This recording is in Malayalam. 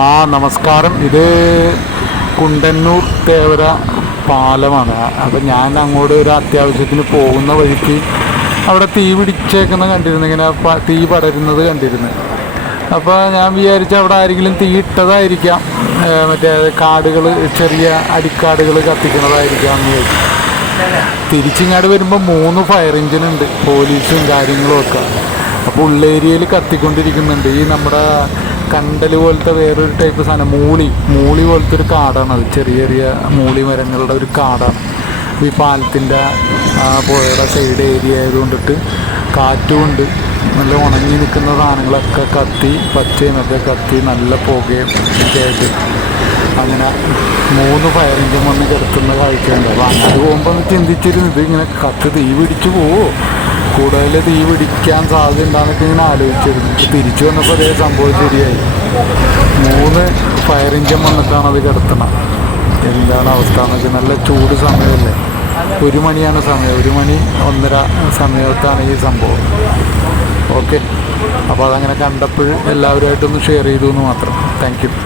നമസ്കാരം. ഇത് കുണ്ടന്നൂർ തേവര പാലമാണ്. അപ്പം ഞാൻ അങ്ങോട്ട് ഒരു അത്യാവശ്യത്തിന് പോകുന്ന വഴിക്ക് അവിടെ തീ പിടിച്ചേക്കുന്ന കണ്ടിരുന്നു, ഇങ്ങനെ തീ പടരുന്നത് കണ്ടിരുന്നു. അപ്പോൾ ഞാൻ വിചാരിച്ച അവിടെ ആരെങ്കിലും തീ ഇട്ടതായിരിക്കാം, മറ്റേ കാടുകൾ, ചെറിയ അടിക്കാടുകൾ കത്തിക്കുന്നതായിരിക്കാം എന്ന് വിചാരിച്ചു. തിരിച്ചിങ്ങാട് വരുമ്പോൾ 3 ഫയർ എഞ്ചിനുണ്ട്, പോലീസും കാര്യങ്ങളും ഒക്കെ. അപ്പോൾ ഉള്ളേരിയയിൽ കത്തിക്കൊണ്ടിരിക്കുന്നുണ്ട്. ഈ നമ്മുടെ കണ്ടൽ പോലത്തെ വേറൊരു ടൈപ്പ് സാധനം, മൂളി പോലത്തെ ഒരു കാടാണ് അത്. ചെറിയ ചെറിയ മൂളി മരങ്ങളുടെ ഒരു കാടാണ്. ഈ പാലത്തിൻ്റെ പുഴയുടെ സൈഡ് ഏരിയ ആയതുകൊണ്ടിട്ട് കാറ്റുമുണ്ട്. നല്ല ഉണങ്ങി നിൽക്കുന്ന സാധനങ്ങളൊക്കെ കത്തി, പച്ചയുമൊക്കെ കത്തി, നല്ല പുകയും ഒക്കെ ആയിട്ട് അങ്ങനെ 3 ഫയർ എഞ്ചിൻ വന്ന് കിടത്തുന്ന കാഴ്ചയുണ്ട്. അപ്പോൾ അങ്ങോട്ട് പോകുമ്പോൾ ചിന്തിച്ചിരുന്നു, ഇത് ഇങ്ങനെ തീ പിടിച്ചു പോവോ, കൂടുതൽ തീ പിടിക്കാൻ സാധ്യത ഉണ്ടാകുന്നൊക്കെ ഇങ്ങനെ ആലോചിച്ചിരുന്നു. തിരിച്ചു വന്നപ്പോൾ അതേ സംഭവം ശരിയായി. 3 ഫയർ എഞ്ചിൻ വന്നിട്ടാണ് അത് കിടത്തണം. എന്താണ് അവസ്ഥ എന്ന് വെച്ചാൽ, നല്ല ചൂട് സമയമല്ലേ, 1 മണിയാണ് സമയം, 1 മണി 1:30 സമയത്താണ് ഈ സംഭവം. ഓക്കെ, അപ്പോൾ അതങ്ങനെ കണ്ടപ്പോൾ എല്ലാവരുമായിട്ടൊന്ന് ഷെയർ ചെയ്തു എന്ന് മാത്രം. Thank you.